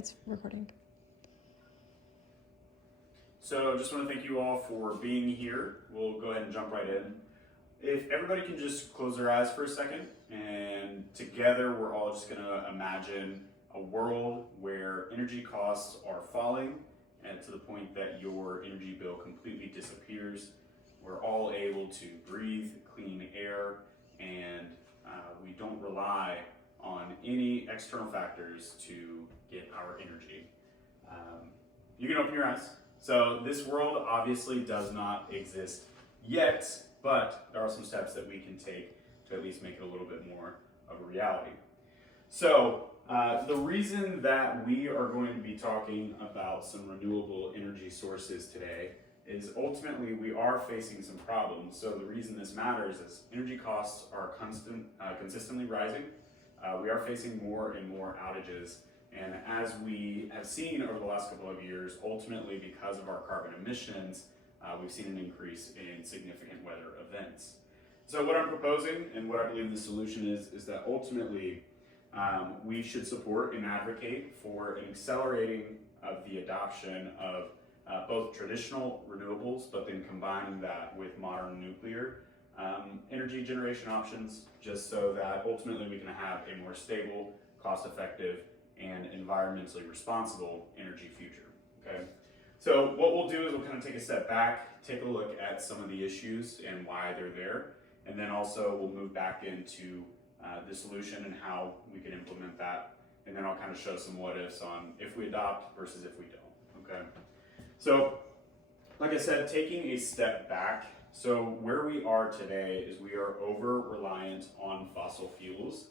it's recording. So just want to thank you all for being here. We'll go ahead and jump right in. If everybody can just close their eyes for a second, and together we're all just going to imagine a world where energy costs are falling and to the point that your energy bill completely disappears. We're all able to breathe clean air, and we don't rely on any external factors to get our energy. You can open your eyes. So this world obviously does not exist yet, but there are some steps that we can take to at least make it a little bit more of a reality. So the reason that we are going to be talking about some renewable energy sources today is ultimately we are facing some problems. So the reason this matters is energy costs are consistently rising. We are facing more and more outages. And as we have seen over the last couple of years, ultimately because of our carbon emissions, we've seen an increase in significant weather events. So what I'm proposing and what I believe the solution is that ultimately we should support and advocate for an accelerating of the adoption of both traditional renewables, but then combining that with modern nuclear energy generation options, just so that ultimately we can have a more stable, cost-effective, and environmentally responsible energy future, okay? So what we'll do is we'll kind of take a step back, take a look at some of the issues and why they're there, and then also we'll move back into the solution and how we can implement that, and then I'll kind of show some what ifs on if we adopt versus if we don't, okay? So, like I said, taking a step back, so where we are today is we are over-reliant on fossil fuels,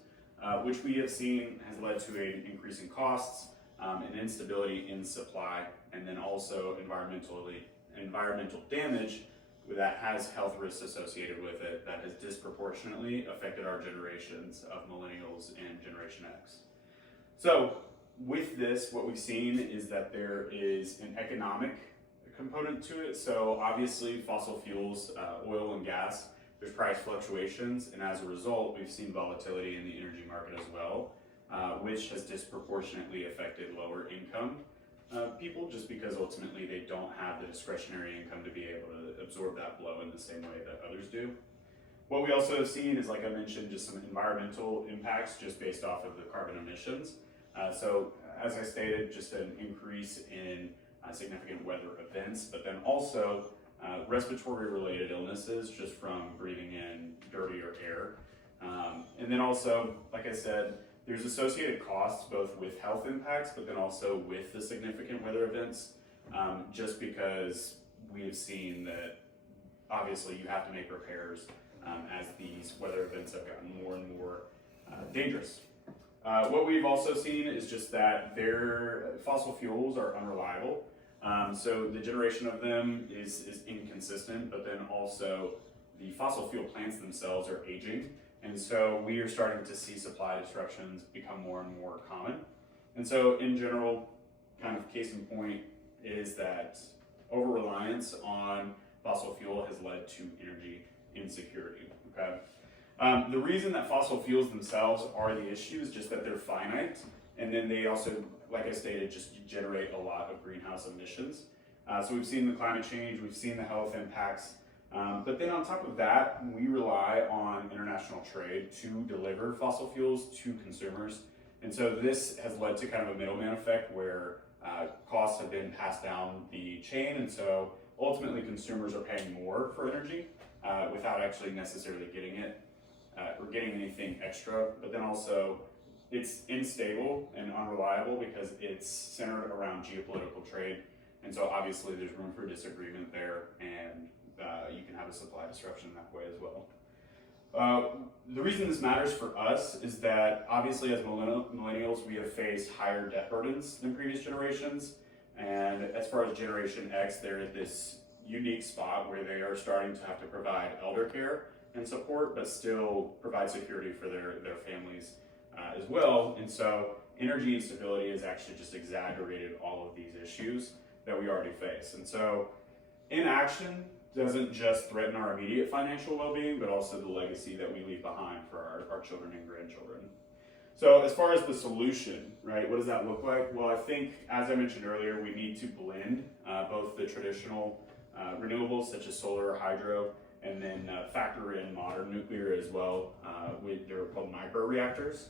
which we have seen has led to an increase in costs and instability in supply, and then also environmental damage that has health risks associated with it that has disproportionately affected our generations of millennials and Generation X. So with this, what we've seen is that there is an economic component to it. So obviously fossil fuels, oil and gas, there's price fluctuations, and as a result, we've seen volatility in the energy market as well, which has disproportionately affected lower income people, just because ultimately they don't have the discretionary income to be able to absorb that blow in the same way that others do. What we also have seen is, like I mentioned, just some environmental impacts just based off of the carbon emissions. So as I stated, just an increase in significant weather events, but then also respiratory related illnesses just from breathing in dirtier air. And then also, like I said, there's associated costs both with health impacts, but then also with the significant weather events, just because we have seen that obviously you have to make repairs as these weather events have gotten more and more dangerous. What we've also seen is just that their fossil fuels are unreliable. So the generation of them is inconsistent, but then also the fossil fuel plants themselves are aging. And so we are starting to see supply disruptions become more and more common. And so in general, kind of case in point is that over-reliance on fossil fuel has led to energy insecurity, okay? The reason that fossil fuels themselves are the issue is just that they're finite, and then they also, like I stated, just generate a lot of greenhouse emissions. So we've seen the climate change, we've seen the health impacts, but then on top of that, we rely on international trade to deliver fossil fuels to consumers. And so this has led to kind of a middleman effect where costs have been passed down the chain, and so ultimately consumers are paying more for energy without actually necessarily getting it or getting anything extra. But then also it's unstable and unreliable because it's centered around geopolitical trade, and so obviously there's room for disagreement there, and you can have a supply disruption that way as well. The reason this matters for us is that obviously as millennials we have faced higher debt burdens than previous generations, and as far as Generation X, they're at this unique spot where they are starting to have to provide elder care and support, but still provide security for their families as well. And so energy instability has actually just exaggerated all of these issues that we already face. And so inaction doesn't just threaten our immediate financial well-being, but also the legacy that we leave behind for our children and grandchildren. So as far as the solution, right, what does that look like? Well, I think, as I mentioned earlier, we need to blend both the traditional renewables such as solar or hydro, and then factor in modern nuclear as well. They're called microreactors.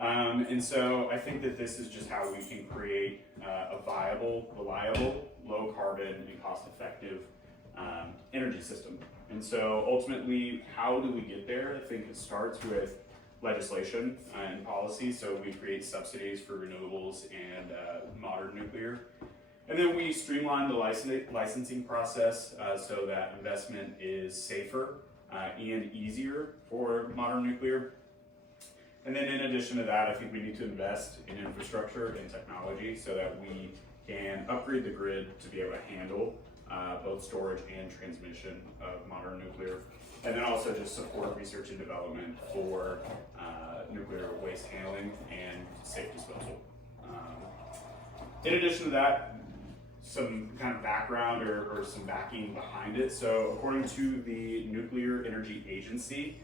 And so I think that this is just how we can create a viable, reliable, low carbon, and cost effective energy system. And so ultimately, how do we get there? I think it starts with legislation and policy. So we create subsidies for renewables and modern nuclear. And then we streamline the licensing process so that investment is safer and easier for modern nuclear. And then in addition to that, I think we need to invest in infrastructure and technology so that we can upgrade the grid to be able to handle both storage and transmission of modern nuclear. And then also just support research and development for nuclear waste handling and safe disposal. In addition to that, some kind of background or some backing behind it. So according to the Nuclear Energy Agency,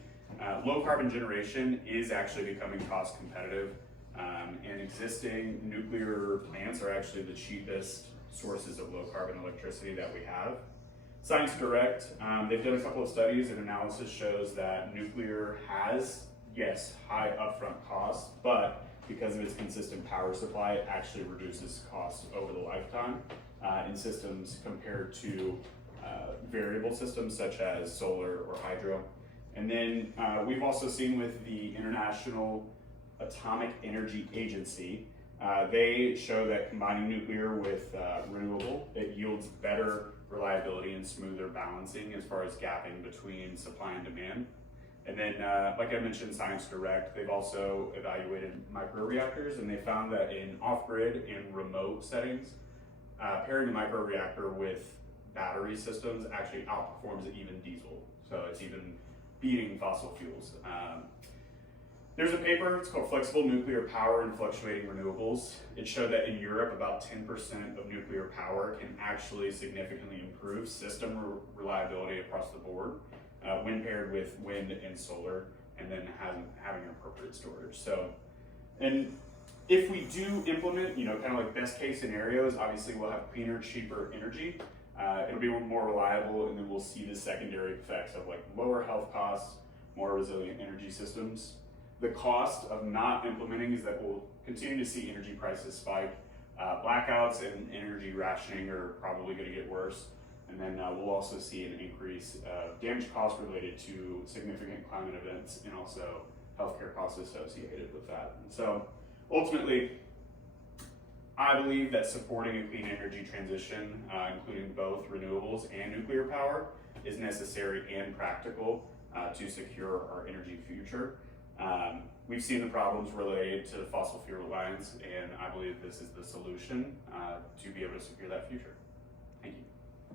low carbon generation is actually becoming cost competitive, and existing nuclear plants are actually the cheapest sources of low carbon electricity that we have. Science Direct, they've done a couple of studies and analysis shows that nuclear has, yes, high upfront costs, but because of its consistent power supply, it actually reduces costs over the lifetime in systems compared to variable systems such as solar or hydro. And then we've also seen with the International Atomic Energy Agency, they show that combining nuclear with renewable, it yields better reliability and smoother balancing as far as gapping between supply and demand. And then, like I mentioned, Science Direct, they've also evaluated microreactors, and they found that in off-grid and remote settings, pairing a microreactor with battery systems actually outperforms even diesel. So it's even beating fossil fuels. There's a paper, it's called Flexible Nuclear Power and Fluctuating Renewables. It showed that in Europe, about 10% of nuclear power can actually significantly improve system reliability across the board when paired with wind and solar, and then having appropriate storage. So, and if we do implement, kind of like best case scenarios, obviously we'll have cleaner, cheaper energy. It'll be more reliable, and then we'll see the secondary effects of like lower health costs, more resilient energy systems. The cost of not implementing is that we'll continue to see energy prices spike. Blackouts and energy rationing are probably going to get worse. And then we'll also see an increase of damage costs related to significant climate events and also healthcare costs associated with that. And so ultimately, I believe that supporting a clean energy transition, including both renewables and nuclear power, is necessary and practical to secure our energy future. We've seen the problems related to fossil fuel reliance, and I believe this is the solution to be able to secure that future. Thank you.